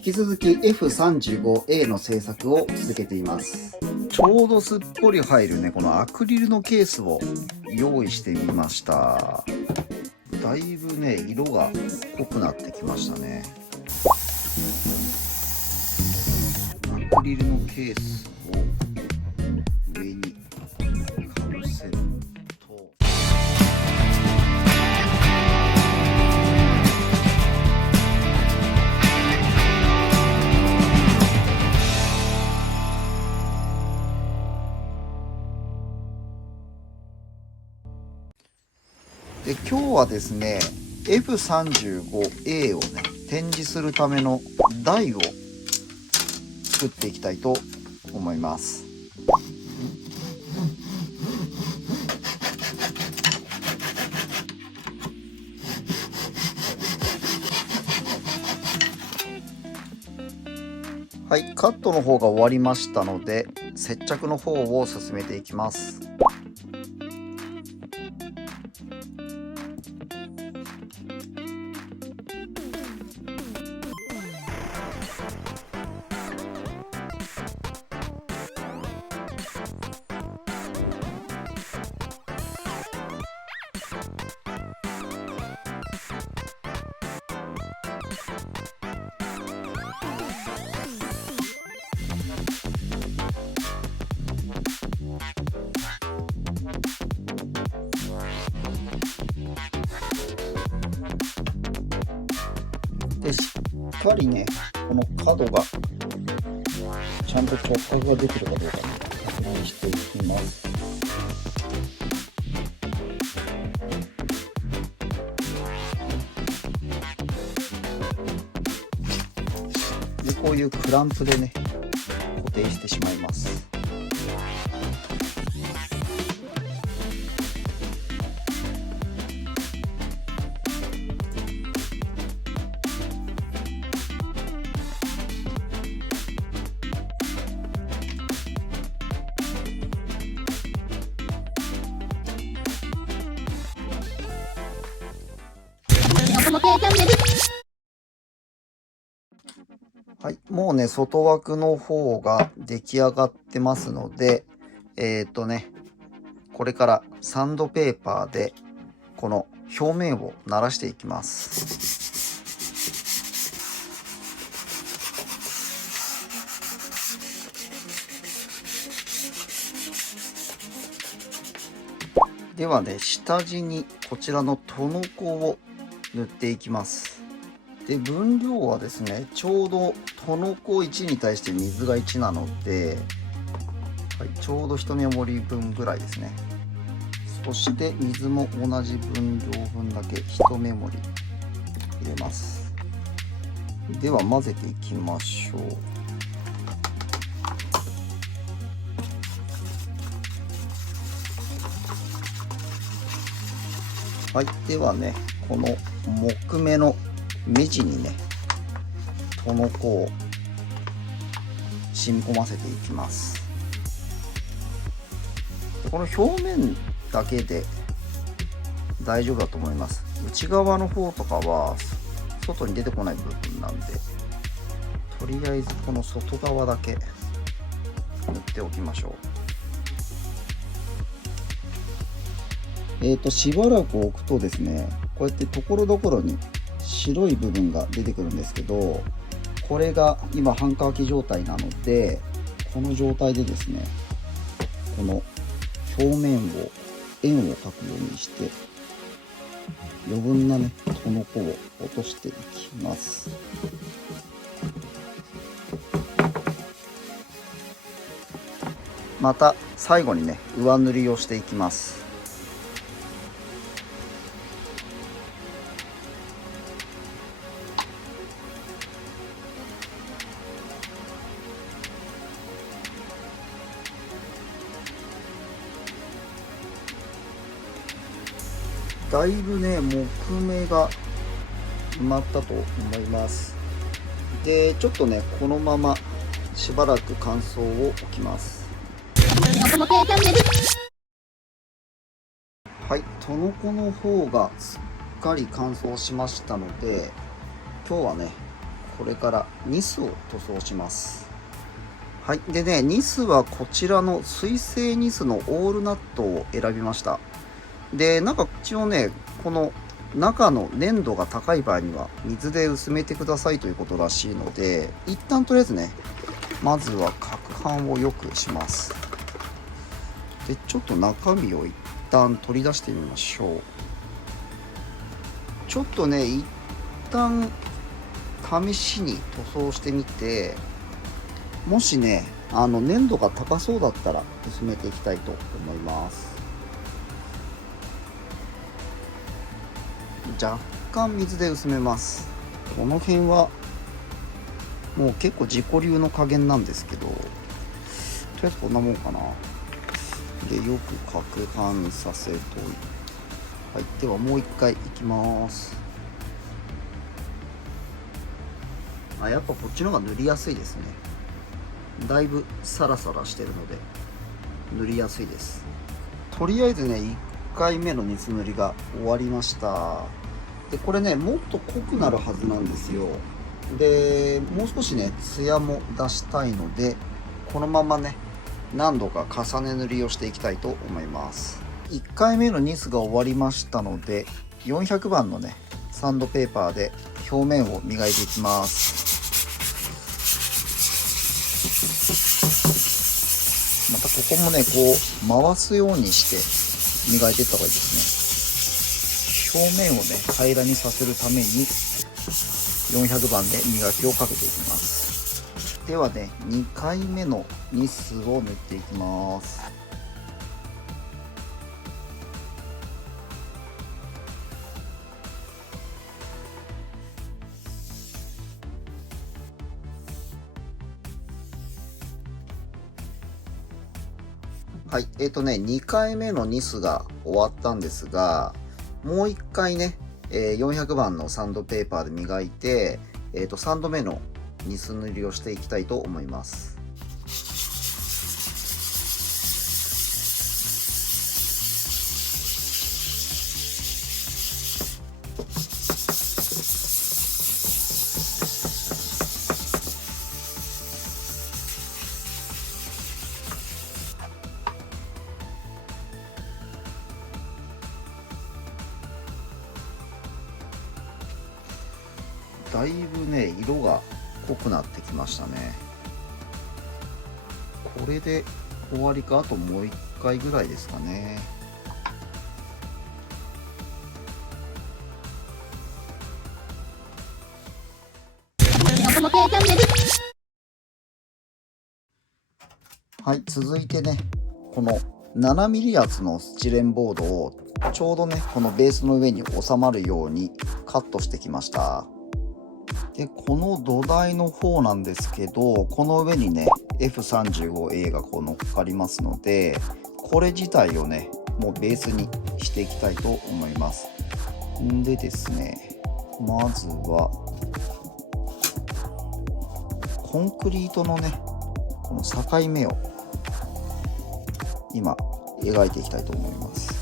引き続き F35A の製作を続けています。ちょうどすっぽり入るね、このアクリルのケースを用意してみました。だいぶね、色が濃くなってきましたね。アクリルのケースを上にかぶせると、で今日はですね F35A をね展示するための台を作っていきたいと思います。はい、カットの方が終わりましたので接着の方を進めていきます。でしっかりねこの角がちゃんと直角が出てるかどうかね確認していきます。でこういうクランプでね固定してしまいます。はい、もうね外枠の方が出来上がってますのでこれからサンドペーパーでこの表面をならしていきます。ではね下地にこちらのトノコを塗っていきます。で分量はですねちょうどトノコ1に対して水が1なので、はい、ちょうど1目盛り分ぐらいですね。そして水も同じ分量分だけ1目盛り入れます。では混ぜていきましょう。はい、ではねこの木目の目地にねトノコを染み込ませていきます。この表面だけで大丈夫だと思います。内側の方とかは外に出てこない部分なんで、とりあえずこの外側だけ塗っておきましょう。しばらく置くとですねこうやってところどころに白い部分が出てくるんですけど、これが今半乾き状態なので、この状態でですねこの表面を円を描くようにして余分なねトノコを落としていきます。また最後にね上塗りをしていきます。だいぶね木目が埋まったと思います。でちょっとねこのまましばらく乾燥を置きます。はい、トノコの方がすっかり乾燥しましたので、今日はねこれからニスを塗装します。はい。でね、ニスはこちらの水性ニスのオールナットを選びました。で、なんか一応ね、この中の粘度が高い場合には水で薄めてくださいということらしいので、一旦とりあえずね、まずは攪拌をよくします。で、ちょっと中身を一旦取り出してみましょう。ちょっとね、一旦試しに塗装してみて、もしね、粘度が高そうだったら薄めていきたいと思います。若干水で薄めます。この辺はもう結構自己流の加減なんですけど、とりあえずこんなもんかな。で、よく攪拌させといて、はい、ではもう一回いきます。やっぱこっちの方が塗りやすいですね。だいぶサラサラしてるので塗りやすいです。とりあえずね、1回目のニス塗りが終わりました。で、これね、もっと濃くなるはずなんですよ。で、もう少しね、ツヤも出したいので、このままね、何度か重ね塗りをしていきたいと思います。1回目のニスが終わりましたので、400番のね、サンドペーパーで表面を磨いていきます。またここもね、こう回すようにして磨いていった方がいいですね。表面をね、平らにさせるために400番で磨きをかけていきます。ではね、2回目のニスを塗っていきます。はい、2回目のニスが終わったんですが、もう1回ね、400番のサンドペーパーで磨いて、3度目のニス塗りをしていきたいと思います。だいぶね、色が濃くなってきましたね。これで終わりか。あともう1回ぐらいですかね。はい、続いてね、この7ミリ厚のスチレンボードをちょうどね、このベースの上に収まるようにカットしてきました。で、この土台の方なんですけど、この上にね F35A がこう乗っかりますので、これ自体をねもうベースにしていきたいと思います。んでですね、まずはコンクリートのねこの境目を今描いていきたいと思います。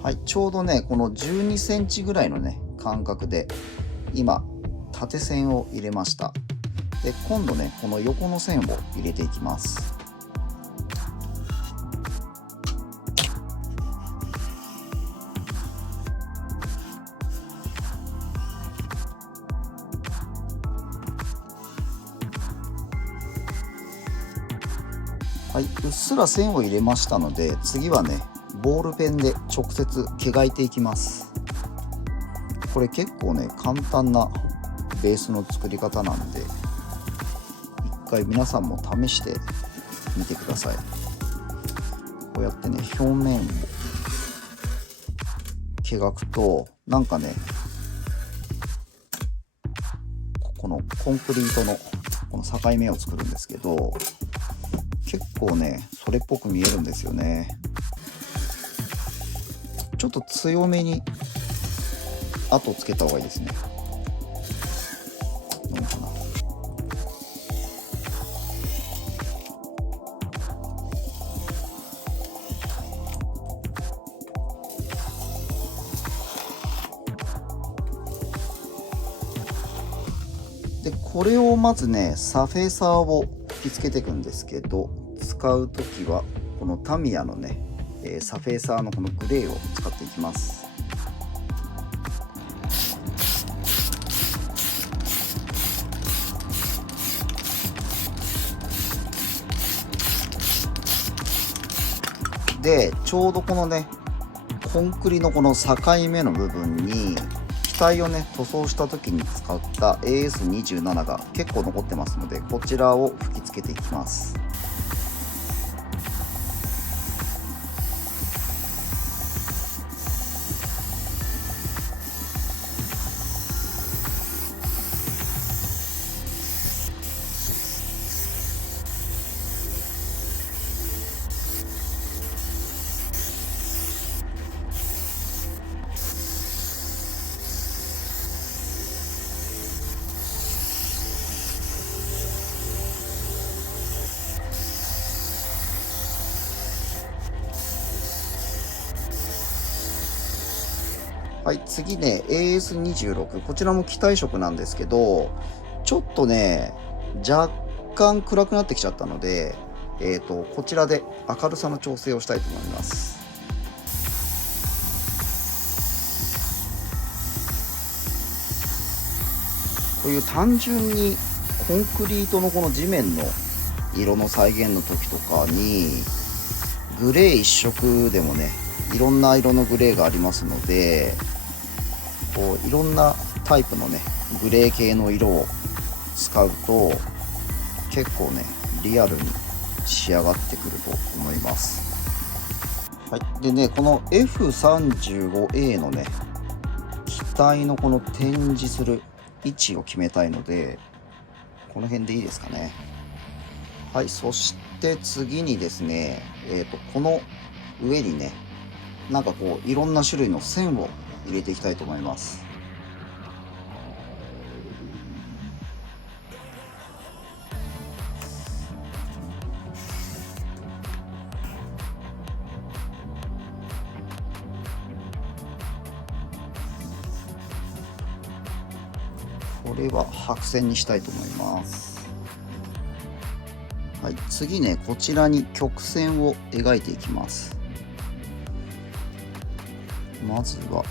はい、ちょうどねこの12センチぐらいのね間隔で今縦線を入れました。で、今度ねこの横の線を入れていきます。はい、うっすら線を入れましたので、次はねボールペンで直接毛描いていきます。これ結構ね簡単なベースの作り方なんで、一回皆さんも試してみてください。こうやってね表面を毛描くと、なんかねこのコンクリートのこの境目を作るんですけど、結構ねそれっぽく見えるんですよね。ちょっと強めに跡をつけた方がいいですね。どうかな。これをまずねサフェーサーを吹き付けていくんですけど、使う時はこのタミヤのね、サフェーサーのこのグレーを使っていきます。でちょうどこのねコンクリのこの境目の部分に機体をね塗装した時に使った AS27 が結構残ってますので、こちらを吹き付けていきます。はい、次ね AS26、こちらも機体色なんですけど、ちょっとね若干暗くなってきちゃったので、こちらで明るさの調整をしたいと思います。こういう単純にコンクリートのこの地面の色の再現の時とかにグレー一色でもねいろんな色のグレーがありますので、こういろんなタイプのねグレー系の色を使うと結構ねリアルに仕上がってくると思います。はい、でねこの F35A のね機体のこの展示する位置を決めたいので、この辺でいいですかね。はい、そして次にですね、この上にねなんかこういろんな種類の線を入れていきたいと思います。これは白線にしたいと思います。はい、次ねこちらに曲線を描いていきます。まずは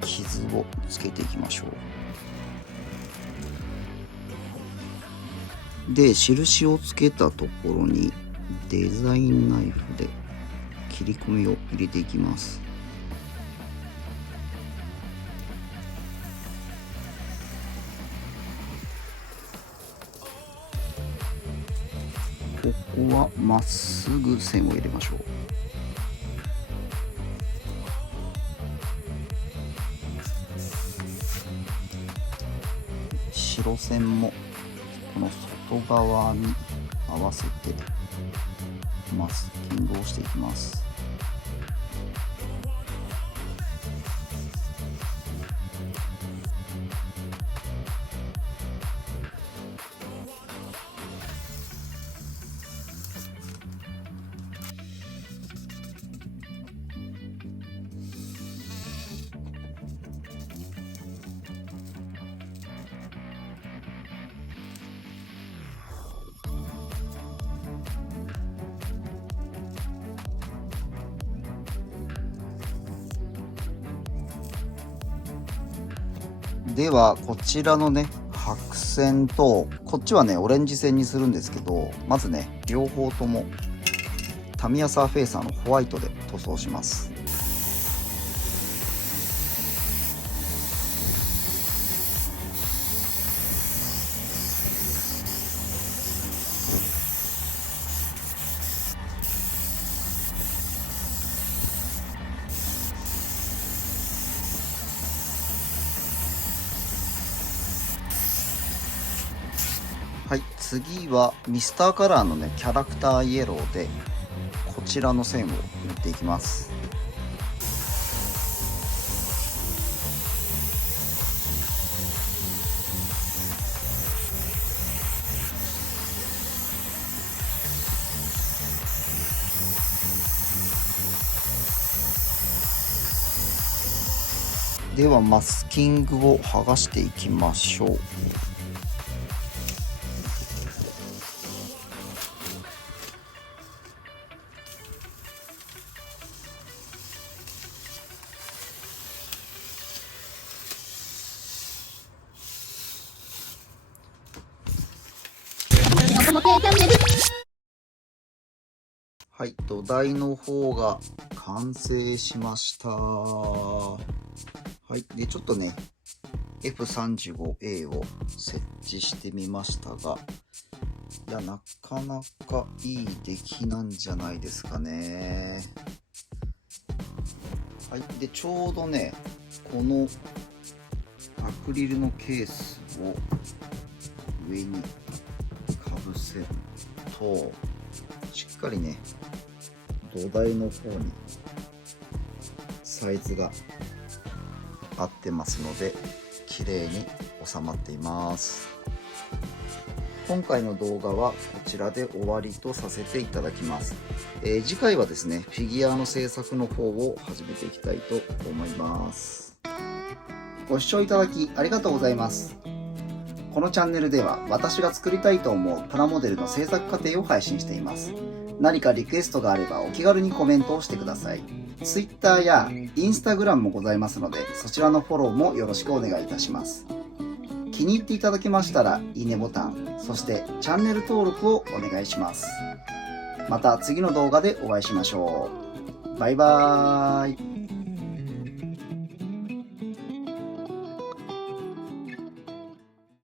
傷をつけていきましょう。で印をつけたところにデザインナイフで切り込みを入れていきます。ここはまっすぐ線を入れましょう。白線もこの外側に合わせてマスキングをしていきます。ではこちらのね白線とこっちはねオレンジ線にするんですけど、まずね両方ともタミヤサーフェイサーのホワイトで塗装します。はい、次はミスターカラーのねキャラクターイエローでこちらの線を塗っていきます。ではマスキングを剥がしていきましょう。はい、土台の方が完成しました。はい、で、ちょっとね、F35A を設置してみましたが、いや、なかなかいい出来なんじゃないですかね。はい、で、ちょうどね、このアクリルのケースを上にかぶせると、しっかりね、土台の方にサイズが合ってますので、綺麗に収まっています。今回の動画はこちらで終わりとさせていただきます。次回はですね、フィギュアの制作の方を始めていきたいと思います。ご視聴いただきありがとうございます。このチャンネルでは私が作りたいと思うプラモデルの制作過程を配信しています。何かリクエストがあればお気軽にコメントをしてください。Twitter や Instagram もございますので、そちらのフォローもよろしくお願いいたします。気に入っていただけましたら、いいねボタン、そしてチャンネル登録をお願いします。また次の動画でお会いしましょう。バイバーイ。